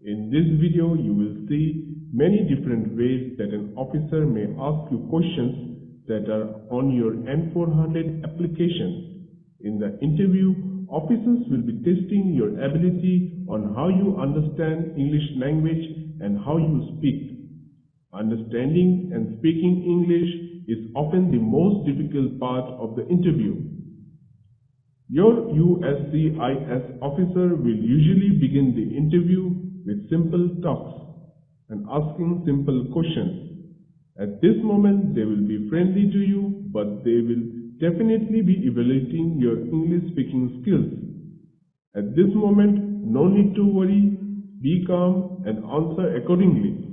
In this video, you will see many different ways that an officer may ask you questions that are on your N400 application. In the interview, officers will be testing your ability on how you understand English language and how you speak. Understanding and speaking English is often the most difficult part of the interview. Your USCIS officer will usually begin the interview with simple talks and asking simple questions. At this moment, they will be friendly to you, but they will definitely be evaluating your English speaking skills. At this moment, no need to worry, be calm and answer accordingly.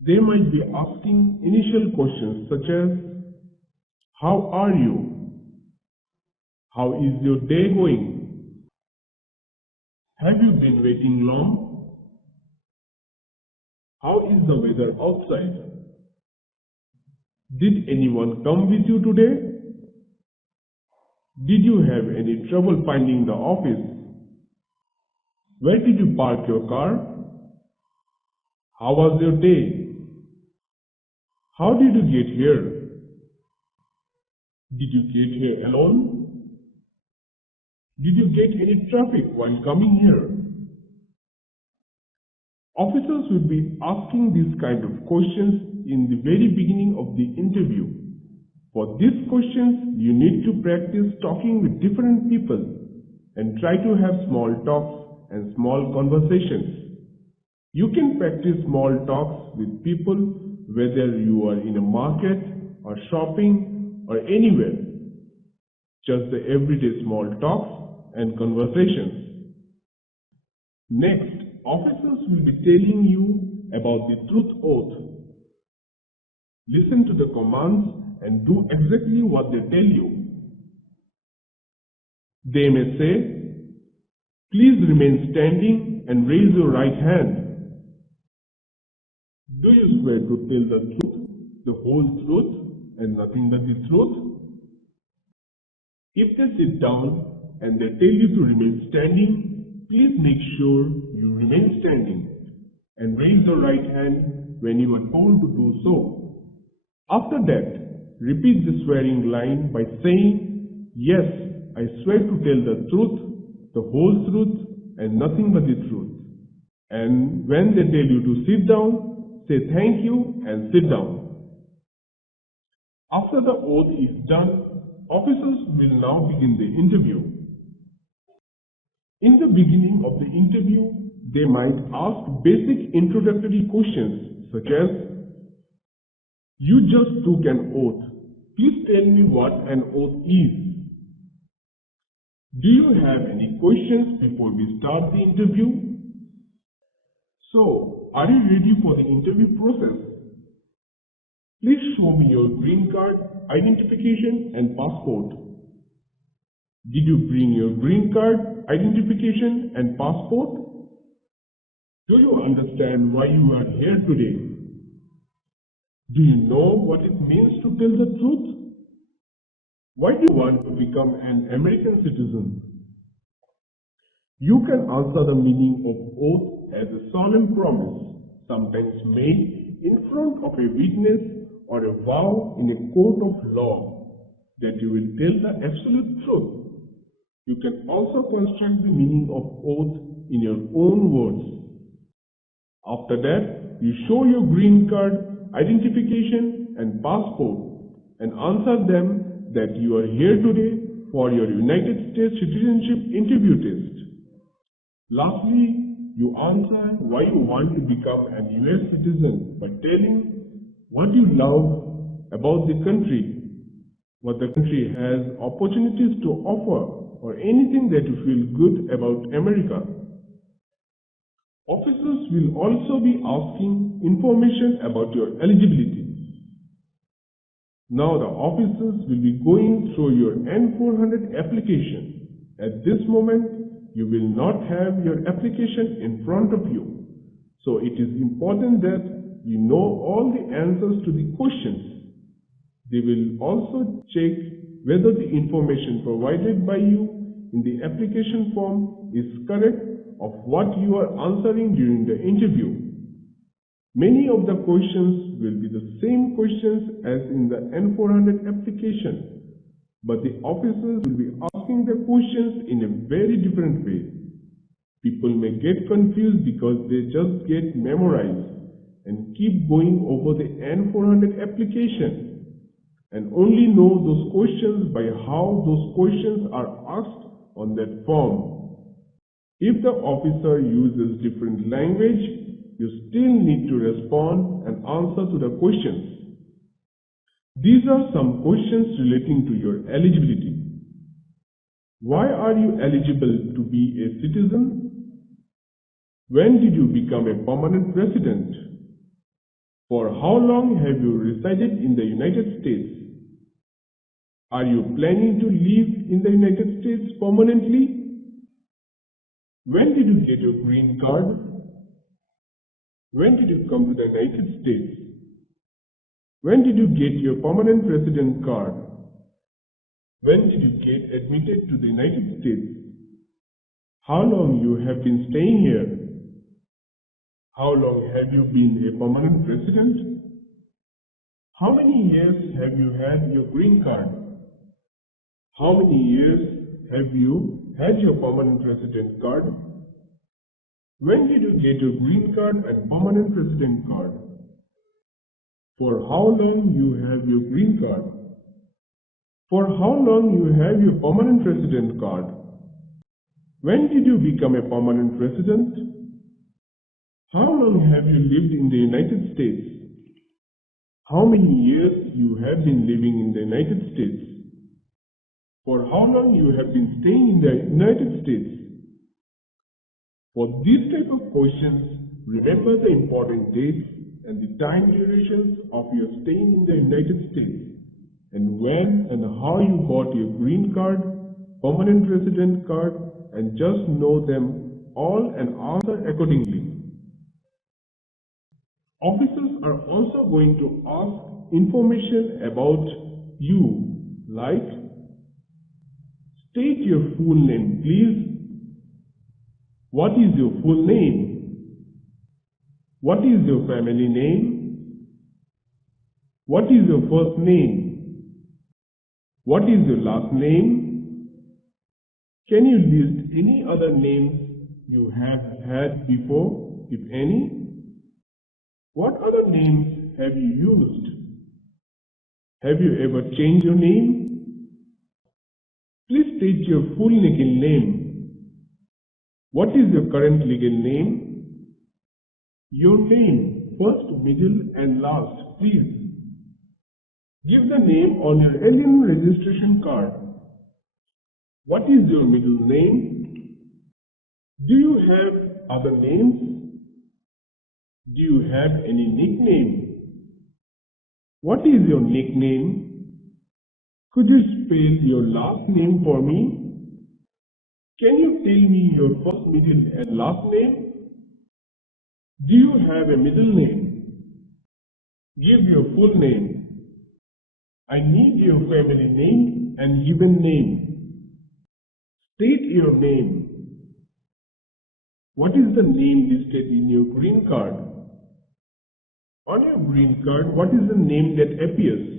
They might be asking initial questions such as, how are you? How is your day going? Have you been waiting long? How is the weather outside? Did anyone come with you today? Did you have any trouble finding the office? Where did you park your car? How was your day? How did you get here? Did you get here alone? Did you get any traffic while coming here? Officers will be asking these kind of questions in the very beginning of the interview. For these questions, you need to practice talking with different people and try to have small talks and small conversations. You can practice small talks with people whether you are in a market or shopping or anywhere. Just the everyday small talks and conversations. Next, officers will be telling you about the truth oath. Listen to the commands and do exactly what they tell you. They may say, please remain standing and raise your right hand. Do you swear to tell the truth, the whole truth, and nothing but the truth? If they sit down and they tell you to remain standing, please make sure you remain standing and raise the right hand when you are told to do so. After that, repeat the swearing line by saying, yes, I swear to tell the truth, the whole truth, and nothing but the truth. And when they tell you to sit down, say thank you and sit down. After the oath is done, officers will now begin the interview. In the beginning of the interview, they might ask basic introductory questions such as, you just took an oath. Please tell me what an oath is. Do you have any questions before we start the interview? So, are you ready for the interview process? Please show me your green card, identification and passport. Did you bring your green card, identification and passport? Do you understand why you are here today? Do you know what it means to tell the truth? Why do you want to become an American citizen? You can answer the meaning of oath as a solemn promise, sometimes made in front of a witness or a vow in a court of law, that you will tell the absolute truth. You can also construct the meaning of oath in your own words. After that, you show your green card, identification and passport and answer them that you are here today for your United States citizenship interview test. Lastly, you answer why you want to become an US citizen by telling what you love about the country, what the country has opportunities to offer, or anything that you feel good about America. Officers will also be asking information about your eligibility. Now the officers will be going through your N400 application. At this moment, you will not have your application in front of you. So it is important that you know all the answers to the questions. They will also check whether the information provided by you in the application form is correct of what you are answering during the interview. Many of the questions will be the same questions as in the N400 application, but the officers will be asking the questions in a very different way. People may get confused because they just get memorized and keep going over the N400 application and only know those questions by how those questions are asked on that form. If the officer uses different language, you still need to respond and answer to the questions. These are some questions relating to your eligibility. Why are you eligible to be a citizen? When did you become a permanent resident? For how long have you resided in the United States? Are you planning to live in the United States permanently? When did you get your green card? When did you come to the United States? When did you get your permanent resident card? When did you get admitted to the United States? How long you have been staying here? How long have you been a permanent resident? How many years have you had your green card? How many years have you had your permanent resident card? When did you get your green card and permanent resident card? For how long you have your green card? For how long you have your permanent resident card? When did you become a permanent resident? How long have you lived in the United States? How many years you have been living in the United States? For how long you have been staying in the United States? For these type of questions, remember the important dates and the time durations of your staying in the United States and when and how you got your green card, permanent resident card, and just know them all and answer accordingly. Officers are also going to ask information about you, like, state your full name please. What is your full name? What is your family name? What is your first name? What is your last name? Can you list any other names you have had before, if any? What other names have you used? Have you ever changed your name? Please state your full legal name. What is your current legal name? Your name, first, middle, and last, please. Give the name on your alien registration card. What is your middle name? Do you have other names? Do you have any nickname? What is your nickname? Could you spell your last name for me? Can you tell me your first, middle, and last name? Do you have a middle name? Give your full name. I need your family name and given name. State your name. What is the name listed in your green card? On your green card, what is the name that appears?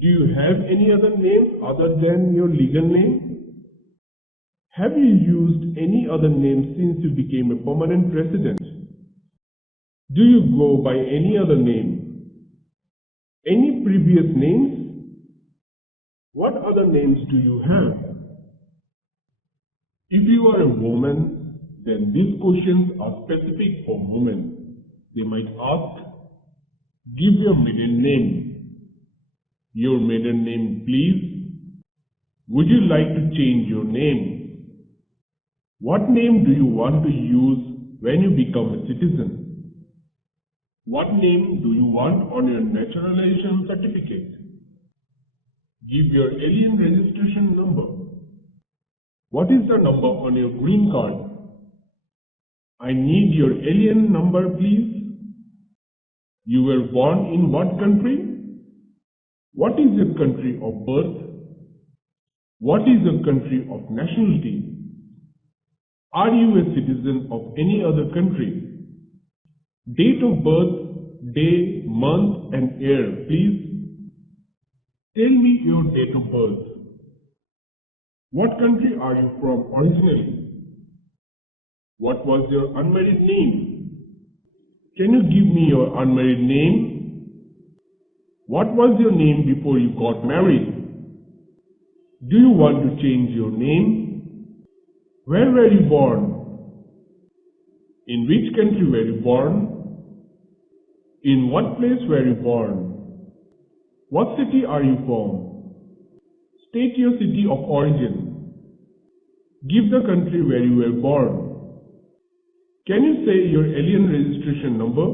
Do you have any other name other than your legal name? Have you used any other name since you became a permanent resident? Do you go by any other name? Any previous names? What other names do you have? If you are a woman, then these questions are specific for women. They might ask, give your maiden name. Your maiden name, please. Would you like to change your name? What name do you want to use when you become a citizen? What name do you want on your naturalization certificate? Give your alien registration number. What is the number on your green card? I need your alien number, please. You were born in what country? What is your country of birth? What is your country of nationality? Are you a citizen of any other country? Date of birth, day, month and year, please. Tell me your date of birth. What country are you from originally? What was your unmarried name? Can you give me your unmarried name? What was your name before you got married? Do you want to change your name? Where were you born? In which country were you born? In what place were you born? What city are you from? State your city of origin. Give the country where you were born. Can you say your alien registration number?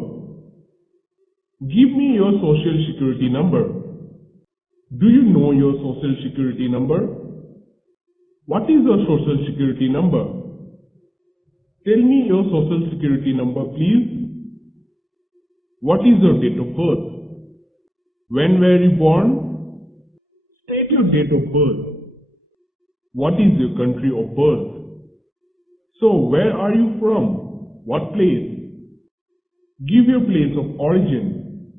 Give me your social security number. Do you know your social security number? What is your social security number? Tell me your social security number, please. What is your date of birth? When were you born? State your date of birth. What is your country of birth? So, where are you from? What place? Give your place of origin.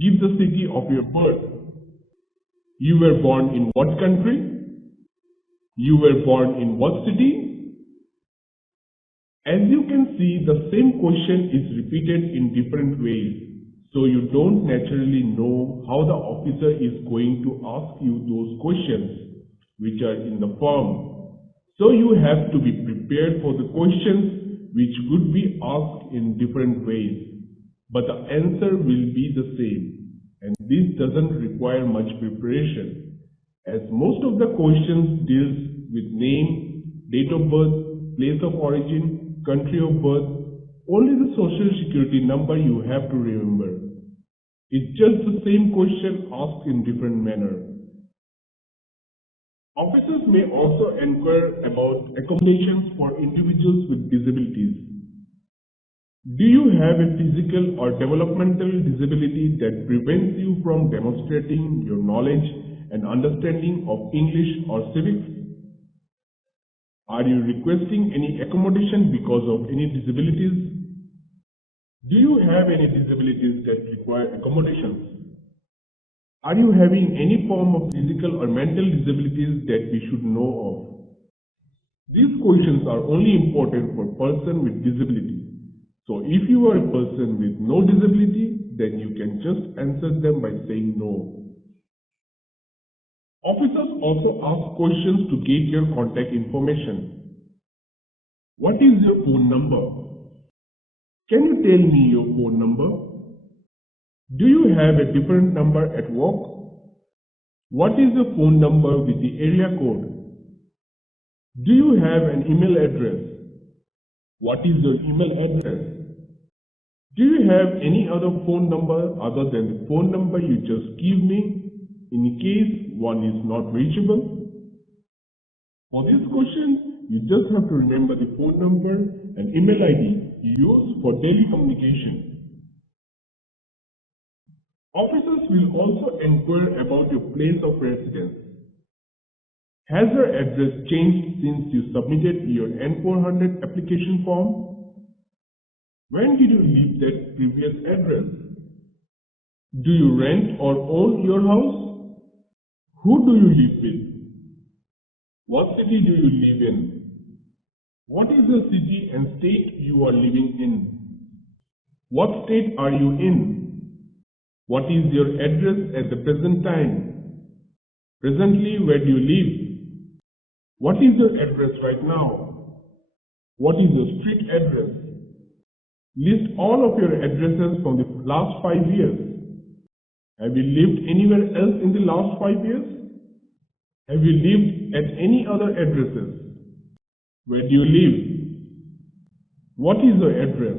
Give the city of your birth. You were born in what country? You were born in what city? As you can see, the same question is repeated in different ways. So you don't naturally know how the officer is going to ask you those questions which are in the form. So you have to be prepared for the questions which could be asked in different ways, but the answer will be the same, and this doesn't require much preparation, as most of the questions deals with name, date of birth, place of origin, country of birth. Only the social security number you have to remember. It's just the same question asked in different manner. Officers may also inquire about accommodations for individuals with disabilities. Do you have a physical or developmental disability that prevents you from demonstrating your knowledge and understanding of English or civics? Are you requesting any accommodation because of any disabilities? Do you have any disabilities that require accommodations? Are you having any form of physical or mental disabilities that we should know of? These questions are only important for person with disability. So if you are a person with no disability, then you can just answer them by saying no. Officers also ask questions to get your contact information. What is your phone number? Can you tell me your phone number? Do you have a different number at work? What is your phone number with the area code? Do you have an email address? What is your email address? Do you have any other phone number other than the phone number you just give me in case one is not reachable? For this question, you just have to remember the phone number and email ID you use for daily communication. Officers will also inquire about your place of residence. Has your address changed since you submitted your N400 application form? When did you leave that previous address? Do you rent or own your house? Who do you live with? What city do you live in? What is the city and state you are living in? What state are you in? What is your address at the present time? Presently, where do you live? What is your address right now? What is your street address? List all of your addresses from the last 5 years. Have you lived anywhere else in the last 5 years? Have you lived at any other addresses? Where do you live? What is your address?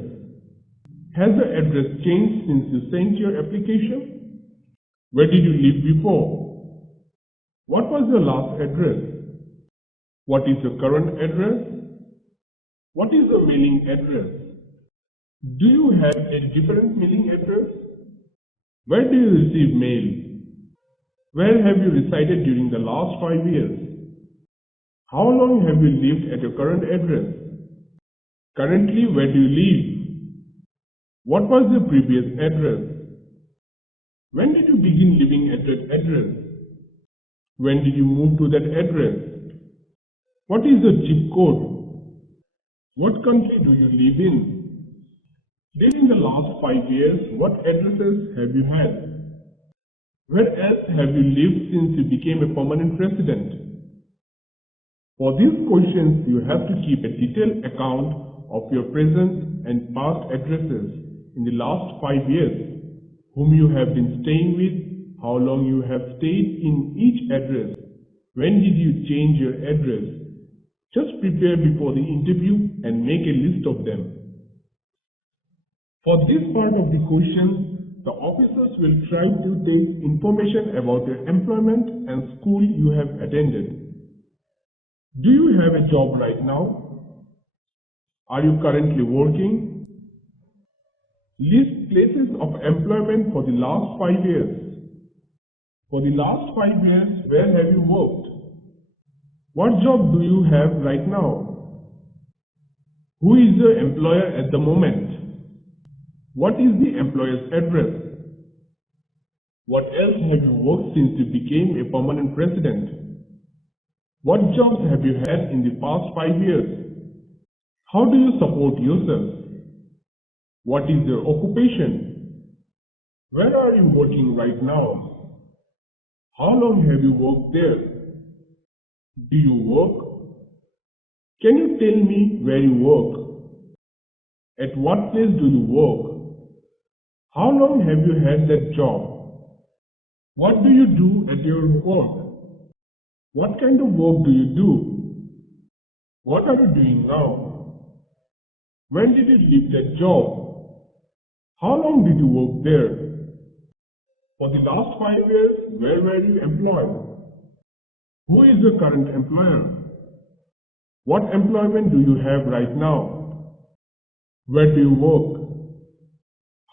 Has the address changed since you sent your application? Where did you live before? What was your last address? What is your current address? What is your mailing address? Do you have a different mailing address? Where do you receive mail? Where have you resided during the last 5 years? How long have you lived at your current address? Currently, where do you live? What was your previous address? When did you begin living at that address? When did you move to that address? What is the zip code? What country do you live in? During the last 5 years, what addresses have you had? Where else have you lived since you became a permanent resident? For these questions, you have to keep a detailed account of your present and past addresses in the last 5 years, whom you have been staying with, how long you have stayed in each address, when did you change your address. Just prepare before the interview and make a list of them. For this part of the question, the officers will try to take information about your employment and school you have attended. Do you have a job right now? Are you currently working? List places of employment for the last 5 years. For the last 5 years, where have you worked? What job do you have right now? Who is your employer at the moment? What is the employer's address? What else have you worked since you became a permanent resident? What jobs have you had in the past 5 years? How do you support yourself? What is your occupation? Where are you working right now? How long have you worked there? Do you work? Can you tell me where you work? At what place do you work? How long have you had that job? What do you do at your work? What kind of work do you do? What are you doing now? When did you leave that job? How long did you work there? For the last 5 years, where were you employed? Who is your current employer? What employment do you have right now? Where do you work?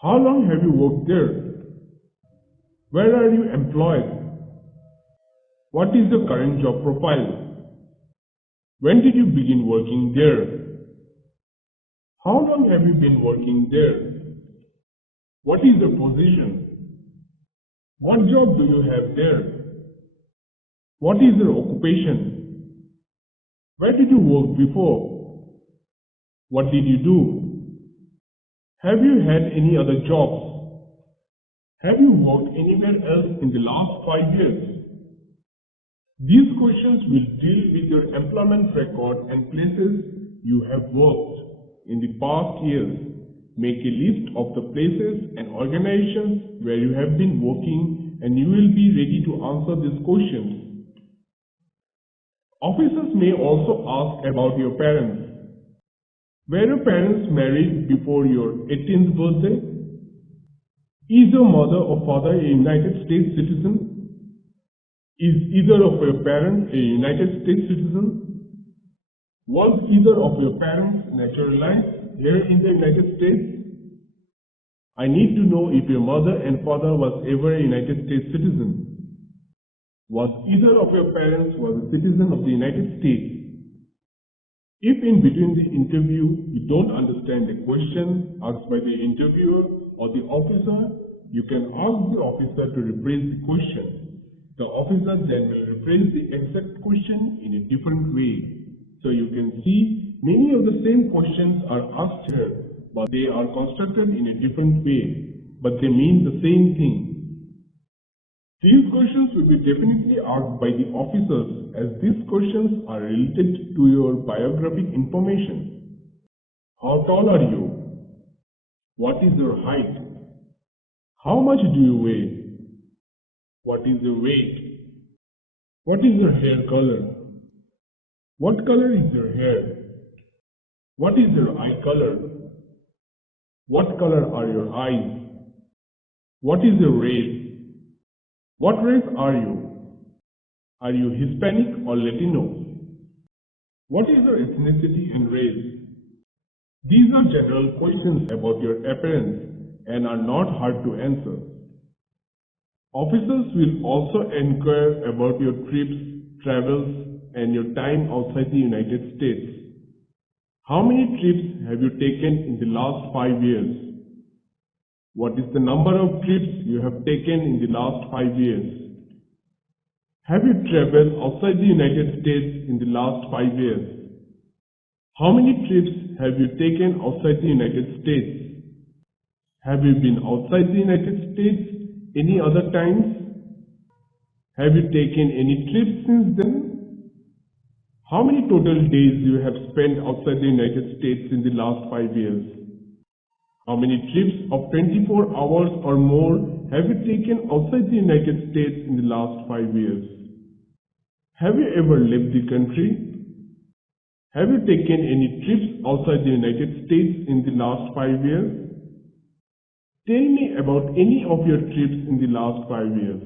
How long have you worked there? Where are you employed? What is your current job profile? When did you begin working there? How long have you been working there? What is your position? What job do you have there? What is your occupation? Where did you work before? What did you do? Have you had any other jobs? Have you worked anywhere else in the last 5 years? These questions will deal with your employment record and places you have worked in the past years. Make a list of the places and organizations where you have been working and you will be ready to answer these questions. Officers may also ask about your parents. Were your parents married before your 18th birthday? Is your mother or father a United States citizen? Is either of your parents a United States citizen? Was either of your parents naturalized here in the United States? I need to know if your mother and father was ever a United States citizen. Was either of your parents was a citizen of the United States? If in between the interview you don't understand the question asked by the interviewer or the officer, you can ask the officer to rephrase the question. The officer then will rephrase the exact question in a different way. So you can see many of the same questions are asked here, but they are constructed in a different way, but they mean the same thing. These questions will be definitely asked by the officers as these questions are related to your biographic information. How tall are you? What is your height? How much do you weigh? What is your weight? What is your hair color? What color is your hair? What is your eye color? What color are your eyes? What is your race? What race are you? Are you Hispanic or Latino? What is your ethnicity and race? These are general questions about your appearance and are not hard to answer. Officers will also inquire about your trips, travels, and your time outside the United States. How many trips have you taken in the last 5 years? What is the number of trips you have taken in the last 5 years? Have you traveled outside the United States in the last 5 years? How many trips have you taken outside the United States? Have you been outside the United States any other times? Have you taken any trips since then? How many total days you have spent outside the United States in the last 5 years? How many trips of 24 hours or more have you taken outside the United States in the last 5 years? Have you ever left the country? Have you taken any trips outside the United States in the last 5 years? Tell me about any of your trips in the last 5 years.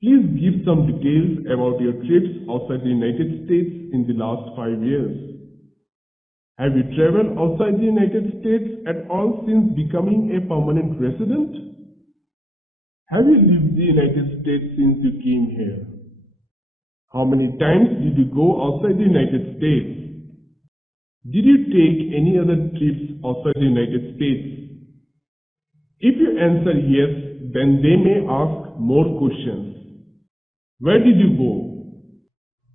Please give some details about your trips outside the United States in the last 5 years. Have you traveled outside the United States at all since becoming a permanent resident? Have you lived in the United States since you came here? How many times did you go outside the United States? Did you take any other trips outside the United States? If you answer yes, then they may ask more questions. Where did you go?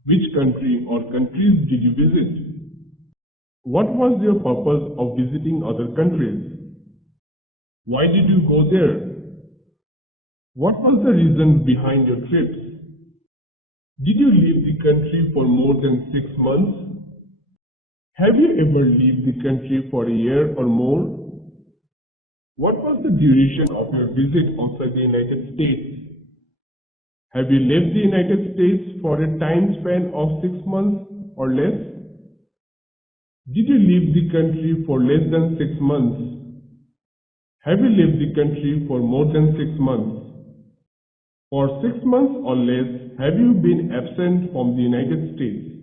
Which country or countries did you visit? What was your purpose of visiting other countries? Why did you go there? What was the reason behind your trips? Did you leave the country for more than 6 months? Have you ever left the country for a year or more? What was the duration of your visit outside the United States? Have you left the United States for a time span of 6 months or less? Did you leave the country for less than 6 months? Have you left the country for more than 6 months? For 6 months or less, have you been absent from the United States?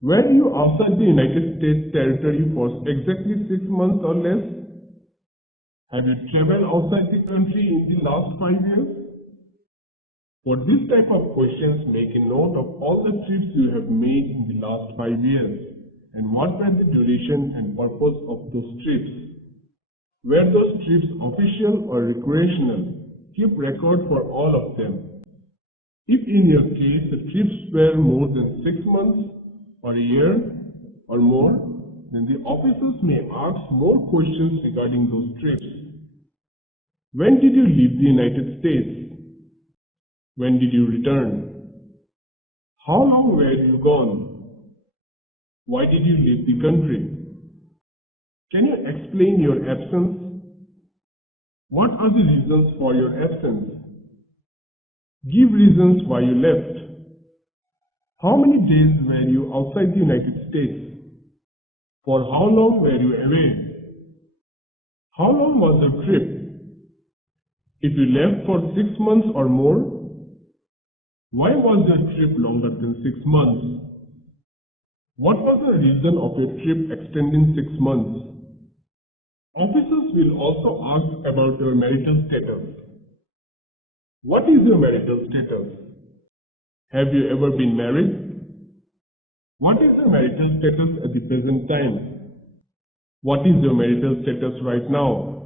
Were you outside the United States territory for exactly 6 months or less? Have you traveled outside the country in the last 5 years? For this type of questions, make a note of all the trips you have made in the last 5 years and what were the duration and purpose of those trips. Were those trips official or recreational? Keep record for all of them. If in your case the trips were more than 6 months or a year or more, then the officers may ask more questions regarding those trips. When did you leave the United States? When did you return? How long were you gone? Why did you leave the country? Can you explain your absence? What are the reasons for your absence? Give reasons why you left. How many days were you outside the United States? For how long were you away? How long was your trip? If you left for 6 months or more, why was your trip longer than 6 months? What was the reason of your trip extending 6 months? Officers will also ask about your marital status. What is your marital status? Have you ever been married? What is your marital status at the present time? What is your marital status right now?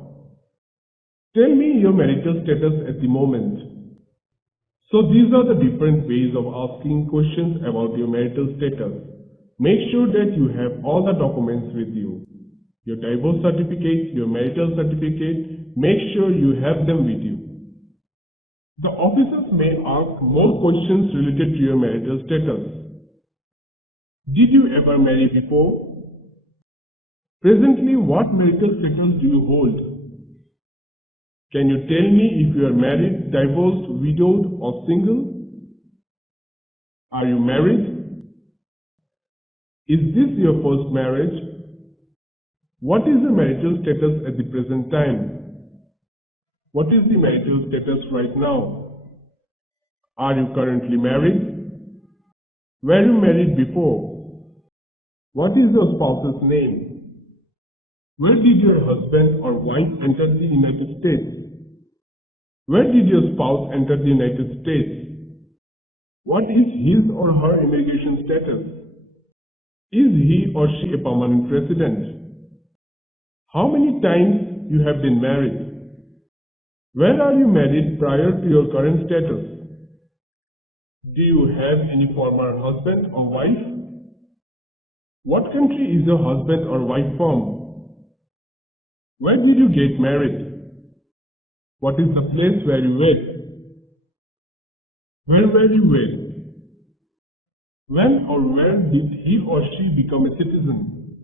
Tell me your marital status at the moment. So these are the different ways of asking questions about your marital status. Make sure that you have all the documents with you. Your divorce certificate, your marital certificate, make sure you have them with you. The officers may ask more questions related to your marital status. Did you ever marry before? Presently, what marital status do you hold? Can you tell me if you are married, divorced, widowed, or single? Are you married? Is this your first marriage? What is the marital status at the present time? What is the marital status right now? Are you currently married? Were you married before? What is your spouse's name? Where did your husband or wife enter the United States? Where did your spouse enter the United States? What is his or her immigration status? Is he or she a permanent resident? How many times you have been married? Where are you married prior to your current status? Do you have any former husband or wife? What country is your husband or wife from? Where did you get married? What is the place where you wed? Where were you wed? When or where did he or she become a citizen?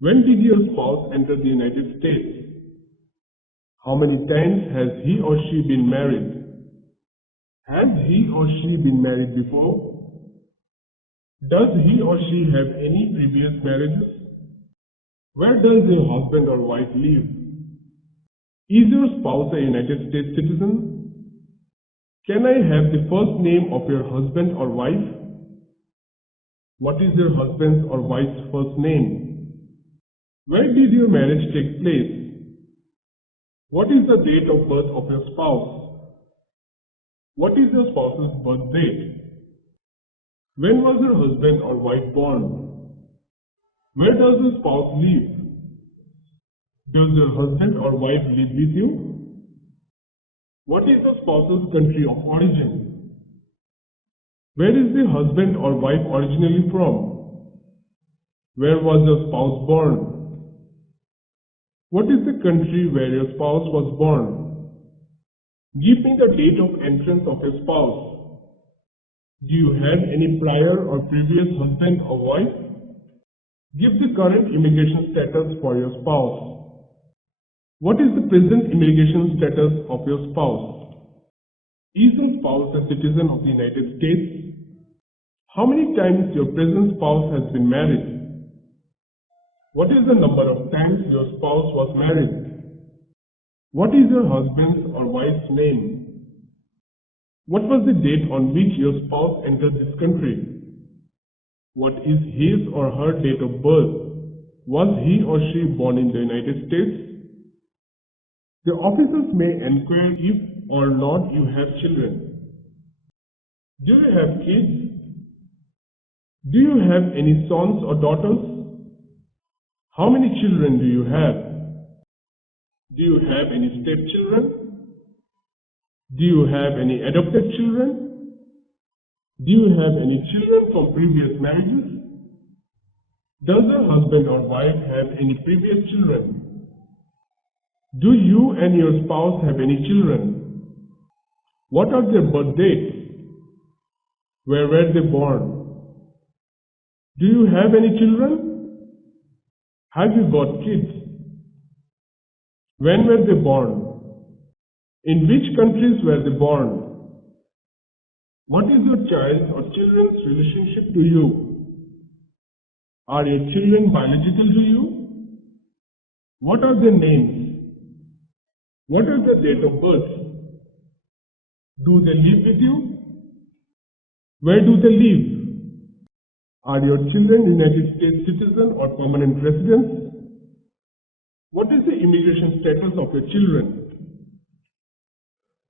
When did your spouse enter the United States? How many times has he or she been married? Has he or she been married before? Does he or she have any previous marriages? Where does your husband or wife live? Is your spouse a United States citizen? Can I have the first name of your husband or wife? What is your husband's or wife's first name? Where did your marriage take place? What is the date of birth of your spouse? What is your spouse's birth date? When was your husband or wife born? Where does your spouse live? Does your husband or wife live with you? What is the spouse's country of origin? Where is the husband or wife originally from? Where was your spouse born? What is the country where your spouse was born? Give me the date of entrance of your spouse. Do you have any prior or previous husband or wife? Give the current immigration status for your spouse. What is the present immigration status of your spouse? Is your spouse a citizen of the United States? How many times your present spouse has been married? What is the number of times your spouse was married? What is your husband's or wife's name? What was the date on which your spouse entered this country? What is his or her date of birth? Was he or she born in the United States? The officers may inquire if or not you have children. Do you have kids? Do you have any sons or daughters? How many children do you have? Do you have any stepchildren? Do you have any adopted children? Do you have any children from previous marriages? Does your husband or wife have any previous children? Do you and your spouse have any children? What are their birth dates? Where were they born? Do you have any children? Have you got kids? When were they born? In which countries were they born? What is your child or children's relationship to you? Are your children biological to you? What are their names? What is their date of birth? Do they live with you? Where do they live? Are your children United States citizens or permanent residents? What is the immigration status of your children?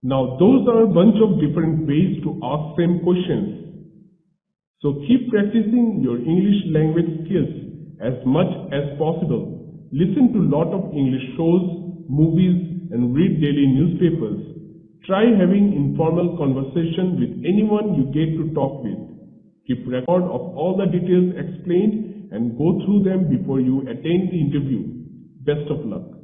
Now those are a bunch of different ways to ask same questions. So keep practicing your English language skills as much as possible. Listen to lot of English shows, movies, and read daily newspapers. Try having informal conversation with anyone you get to talk with. Keep record of all the details explained and go through them before you attend the interview. Best of luck.